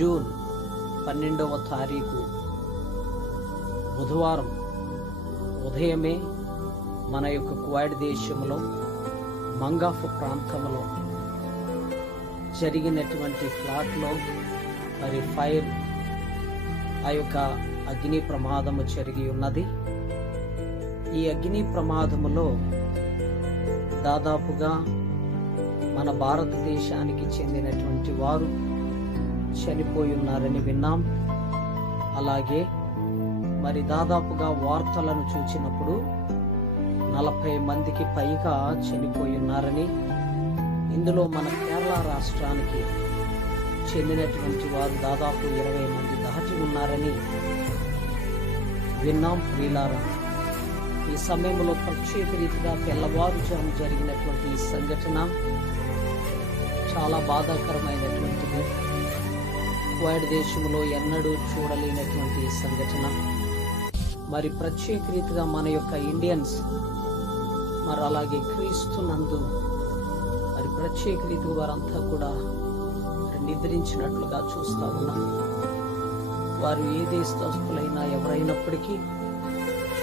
June పన్నెండవ తారీఖు బుధవారం ఉదయమే మన యొక్క కువైట్ దేశంలో మంగాఫ్ ప్రాంతంలో జరిగినటువంటి ఫ్లాట్లో మరి ఫైర్ ఆ యొక్క అగ్ని ప్రమాదము జరిగి ఉన్నది. ఈ అగ్ని ప్రమాదములో దాదాపుగా మన భారతదేశానికి చెందినటువంటి వారు చనిపోయి ఉన్నారని విన్నాం. అలాగే మరి దాదాపుగా వార్తలను చూచినప్పుడు నలభై మందికి పైగా చనిపోయి ఉన్నారని ఇందులో మన కేరళ రాష్ట్రానికి చెందినటువంటి వారు దాదాపు ఇరవై మంది దాటి ఉన్నారని విన్నాం ప్రియులారా. ఈ సమయంలో ప్రత్యేక రీతిగా తెల్లవారుజాము జరిగినటువంటి ఈ సంఘటన చాలా బాధాకరమైనటువంటిది. క్వాడ్ దేశంలో ఎన్నడూ చూడలేనటువంటి సంఘటన. మరి ప్రత్యేక రీతిగా మన యొక్క ఇండియన్స్ మరి అలాగే క్రీస్తునందు మరి ప్రత్యేక రీతిగా వారంతా కూడా నిద్రించినట్లుగా చూస్తా ఉన్నాం. వారు ఏ దేశస్తులైనా ఎవరైనప్పటికీ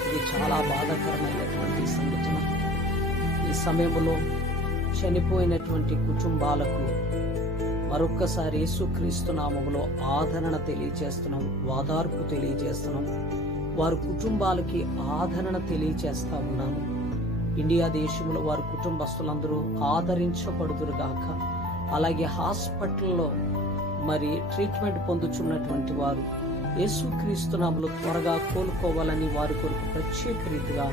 ఇది చాలా బాధాకరమైనటువంటి సంఘటన. ఈ సమయంలో చనిపోయినటువంటి కుటుంబాలకు మరొక్కసారి యేసుక్రీస్తు నామములో ఆదరణ తెలియజేస్తున్నాం వాదార్పు తెలియజేస్తున్నాం వారి కుటుంబాలకి ఆదరణ తెలియజేస్తా ఉన్నాము. ఇండియా దేశంలో వారి కుటుంబస్తులందరూ ఆదరించబడుదురుగాక అలాగే హాస్పిటల్లో మరి ట్రీట్మెంట్ పొందుచున్నటువంటి వారు యేసుక్రీస్తునాములు త్వరగా కోలుకోవాలని వారి కొరకు ప్రత్యేక రీతిగా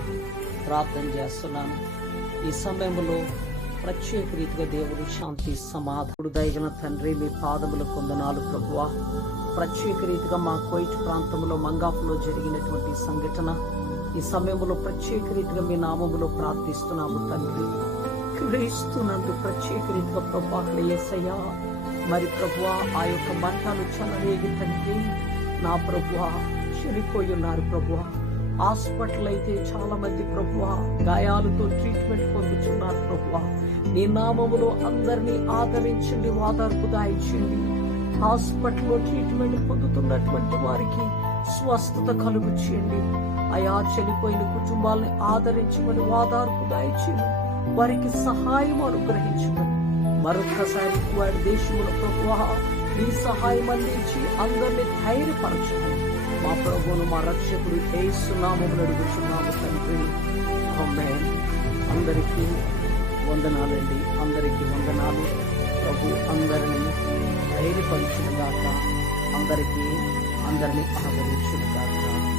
ప్రార్థన చేస్తున్నాను. ఈ సమయంలో ప్రత్యేక రీతిగా దేవుడు శాంతి సమాధానుడు దయగల తండ్రి మీ పాదములు కొందనాలు ప్రభువ. ప్రత్యేక రీతిగా మా కోయిట్ ప్రాంతంలో మంగాపులో జరిగినటువంటి సంఘటన ఈ సమయంలో ప్రత్యేక రీతిగా మీ నామములో ప్రార్థిస్తున్నాము తండ్రి. క్రీస్తునందు ప్రత్యేక రీతిగా ప్రభు అక్కడ ఏసయ్యా. మరి ప్రభువ ఆ యొక్క మంటలు చలవేగి తండ్రి నా ప్రభువ చనిపోయి ఉన్నారు ప్రభువా. హాస్పిటల్ అయితే చాలా మంది ప్రభువా గాయాలతో ట్రీట్మెంట్ పొందుతున్నారు ప్రభువా. నీ నామములో అందరినీ ఆదరించండి ఓదార్పు దాయించండి హాస్పిటల్లో ట్రీట్మెంట్ పొందుతున్నటువంటి వారికి స్వస్థత కలుగు చేయండి అయా చనిపోయిన కుటుంబాలను ఆదరించమని వాదార్పు దాయించండి వారికి సహాయం అనుగ్రహించమని. మరొక్కసారి వారి దేశంలో ప్రభువా నీ సహాయం అందించి అందరినీ ధైర్యపరచమని. మా ప్రభువును మా రక్షకుడు ఏసునామములు అడుగుతున్నాము తండ్రి. అమ్మే అందరికీ వందనాలండి. అందరికీ వందనాలు. ప్రభు అందరినీ ధైర్యపరిచిన దాకా అందరికీ అందరినీ ఆదరించిన దాకా